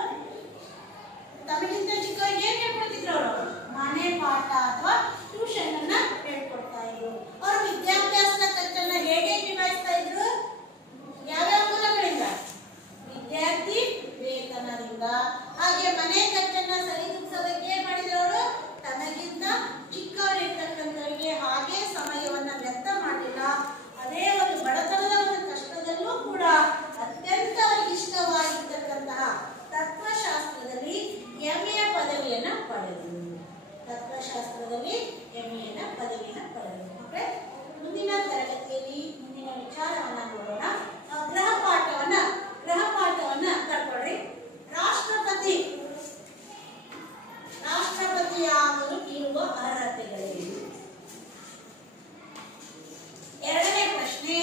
ತಮಗಿಂತ ಚಿಕ್ಕವರಿಗೆ ಏನ್ ಹೇಳ್ಕೊಡ್ತಿದ್ರು, ಅವರು ಮನೆ ಪಾಠ ಅಥವಾ ಟ್ಯೂಷನ್ ಅನ್ನ ಹೇಳ್ಕೊಡ್ತಾ ಇದ್ರು. ಅವರು ವಿದ್ಯಾಭ್ಯಾಸದ ಖರ್ಚನ್ನ ಹೇಗೆ ನಿಭಾಯಿಸ್ತಾ ಇದ್ರು? ಯಾವ್ಯಾವ ಮೂಲಗಳಿಂದ? ವಿದ್ಯಾರ್ಥಿ ವೇತನದಿಂದ. ಹಾಗೆ ಮನೆ ಖರ್ಚನ್ನ ಸರಿದೂಗಿಸೋದಕ್ಕೆ ಏನ್ ಮಾಡಿದ್ರು ಅವರು? ತನಗಿಂತ ಚಿಕ್ಕವರಿರ್ತಕ್ಕಂಥವರಿಗೆ ಹಾಗೆ ಸಮಯವನ್ನ ವ್ಯರ್ಥ ಮಾಡಲಿಲ್ಲ. ಅದೇ ಒಂದು ಬಡತನದ ಒಂದು ಕಷ್ಟದಲ್ಲೂ ಕೂಡ ಅತ್ಯಂತ ಅವರಿಗೆ ಇಷ್ಟವಾಗಿರ್ತಕ್ಕಂತಹ ತತ್ವಶಾಸ್ತ್ರದಲ್ಲಿ MA ಪದವಿಯನ್ನ ಪಡೆದರು. ತತ್ವಶಾಸ್ತ್ರದಲ್ಲಿ MA ಪದವಿಯನ್ನ ಪಡೆದರು. ಮಕ್ಕಳೇ, ಮುಂದಿನ ತರಗತಿಯಲ್ಲಿ ಮುಂದಿನ ವಿಚಾರವನ್ನ ನೋಡೋಣ. ಗೃಹ ಪಾಠವನ್ನ ಕರ್ಕೊಳ್ಳಿ. ರಾಷ್ಟ್ರಪತಿಯಾಗಲು ಇರುವ ಅರ್ಹತೆಗಳೇನು? ಎರಡನೇ ಪ್ರಶ್ನೆ,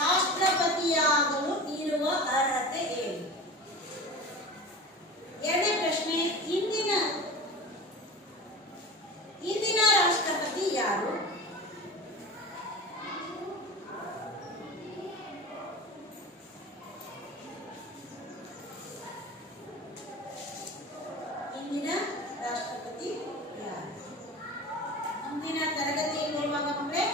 ರಾಷ್ಟ್ರಪತಿಯಾಗಲು ಇರುವ ಅರ್ಹತೆ ಏನು? ಎರಡನೇ ಪ್ರಶ್ನೆ, ಇಂದಿನ ರಾಷ್ಟ್ರಪತಿ ಯಾರು? ಇಂದಿನ ರಾಷ್ಟ್ರಪತಿ ಯಾರು? ಮುಂದಿನ ತರಗತಿಯಲ್ಲಿ ಬರುವಾಗ ಮಕ್ಕಳೇ